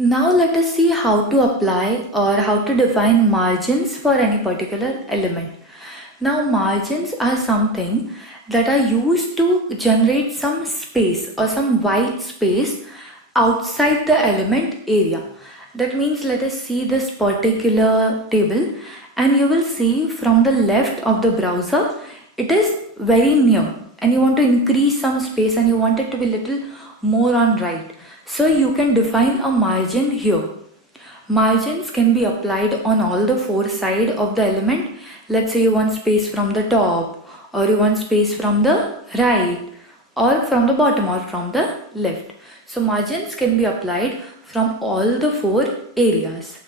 Now let us see how to apply or how to define margins for any particular element. Now margins are something that are used to generate some space or some white space outside the element area. That means let us see this particular table, and you will see from the left of the browser it is very near, and you want to increase some space and you want it to be little more on right. So you can define a margin here. Margins can be applied on all the four sides of the element. Let's say you want space from the top, or you want space from the right, or from the bottom, or from the left. So margins can be applied from all the four areas.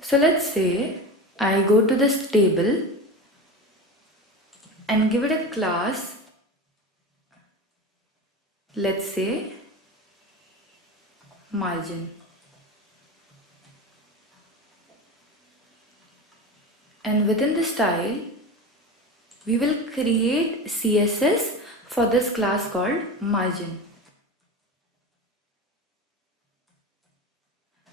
So let's say I go to this table and give it a class. Let's say margin. And within the style, we will create CSS for this class called margin.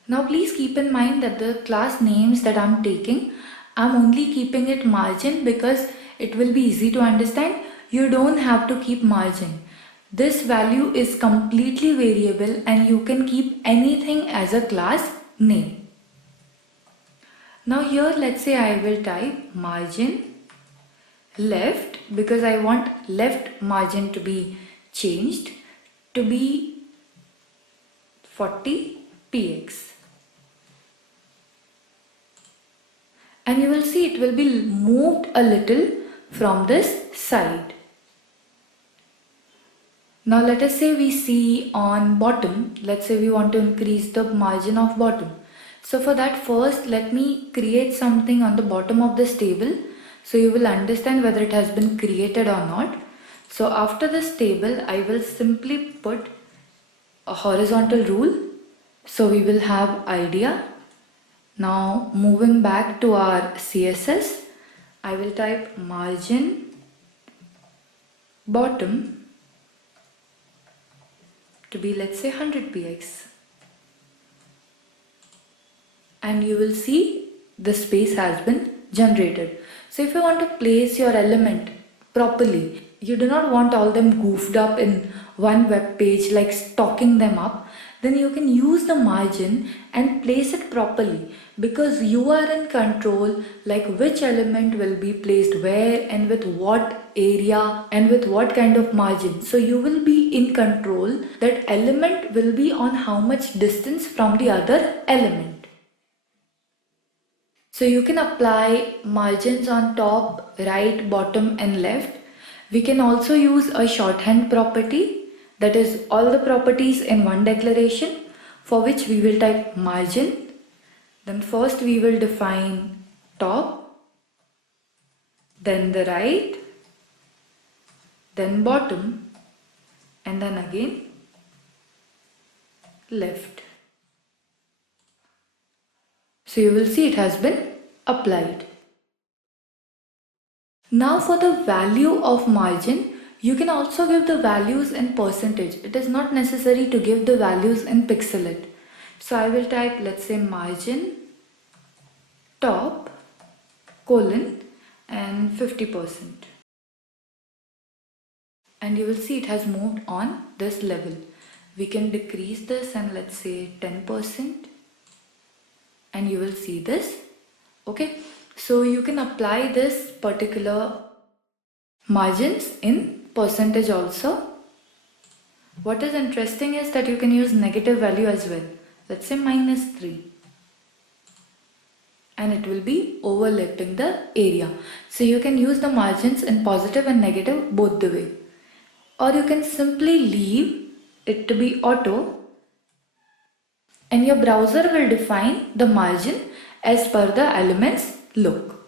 Now please keep in mind that the class names that I'm taking, I'm only keeping it margin because it will be easy to understand. You don't have to keep margin. This value is completely variable and you can keep anything as a class name. Now here let's say I will type margin left because I want left margin to be changed to be 40 px. And you will see it will be moved a little from this side. Now let us say we see on bottom, let's say we want to increase the margin of bottom. So for that, first let me create something on the bottom of this table so you will understand whether it has been created or not. So after this table, I will simply put a horizontal rule. So we will have idea. Now moving back to our CSS, I will type margin bottom to be, let's say, 100 px. And you will see the space has been generated. So if you want to place your element properly, you do not want all them goofed up in one web page like stocking them up, then you can use the margin and place it properly because you are in control like which element will be placed where and with what area and with what kind of margin. So you will be in control that element will be on how much distance from the other element. So you can apply margins on top, right, bottom and left. We can also use a shorthand property, that is all the properties in one declaration, for which we will type margin. Then first we will define top, then the right, then bottom, and then again left. So you will see it has been applied. Now for the value of margin, you can also give the values in percentage. It is not necessary to give the values in pixelate. So I will type, let's say, margin top colon and 50%. And you will see it has moved on this level. We can decrease this and let's say 10%. And you will see this. Okay, so you can apply this particular margins in percentage also. What is interesting is that you can use negative value as well. Let's say -3. And it will be overlapping the area. So you can use the margins in positive and negative both the way. Or you can simply leave it to be auto. And your browser will define the margin as per the element's look.